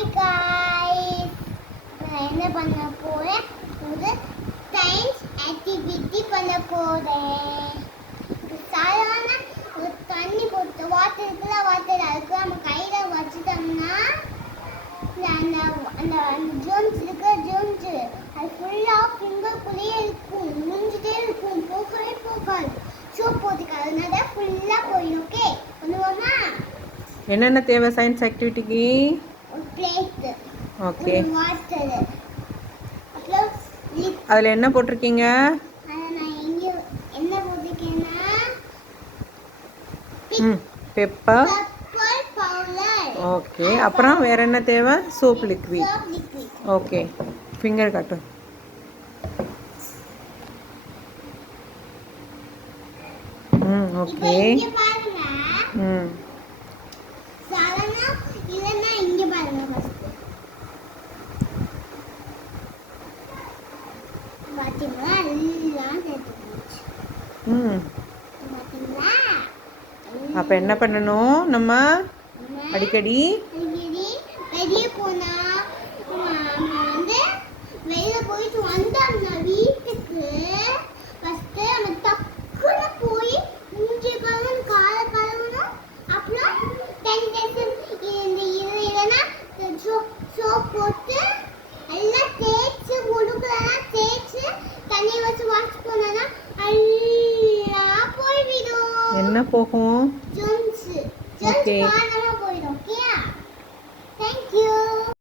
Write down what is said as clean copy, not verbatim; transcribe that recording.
Hi guys, நான் என்ன பண்ண போறேன்? ஒரு சயின்ஸ் ஆக்டிவிட்டி பண்ண போறேன். சாதாரண ஒரு தண்ணி போட்டு வாட்டர் இருக்குல்ல, வாட்டர் அதுக்கு நம்ம கையில வச்சுட்டோம்னா அந்த அந்த ஜெர்ம்ஸ் இருக்கு, ஜெர்ம்ஸ் அது ஃபுல்லா ஃபிங்கர்க்குள்ளேயே இருக்கும், முடிஞ்சிட்டே இருக்கும், போகவே போகாது. சோப் போட்டுக்காது, அதனால ஃபுல்லா போயிடும். ஓகே, பண்ணுவோமா? என்னென்ன தேவை சயின்ஸ் ஆக்டிவிட்டிக்கு? ஒரு பிளேட், ஓகே, வாட்டர், அப்புறம் அதில் என்ன போட்டிருக்கீங்க? நான் எங்க என்ன போட்டிருக்கேன்னா பெப்பர். Pepper powder. ஓகே, அப்புறம் வேற என்ன தேவை? Soap liquid. Soap liquid. Okay, finger காட்டு. ஓகே. இங்க பாருங்க. சாதாரண இல்லைன்னா இங்க பாருங்க. ஃபர்ஸ்ட் பாத்தீங்களா, எல்லாம் சேர்த்து போச்சு. பாத்தீங்களா? அப்போ என்ன பண்ணணும்? நம்ம அடிக்கடி வெளியே போனா வந்து வெளியில போயிட்டு வந்தோம்னா வீட்டுக்கு ஃபர்ஸ்ட் நம்ம டக்குனு போய் மூஞ்சி கழுவணும், காலை கழுவணும். அப்புறம் 10 இந்த இல்லைன்னா சோப் போட்டு எல்லாம் தேய்ச்சி உடுக்கலாம், தேய்ச்சி தண்ணி வச்சு வாஷ் பண்ணனா எல்லாம் போய்விடும். என்ன போகும்? Germs okay. காண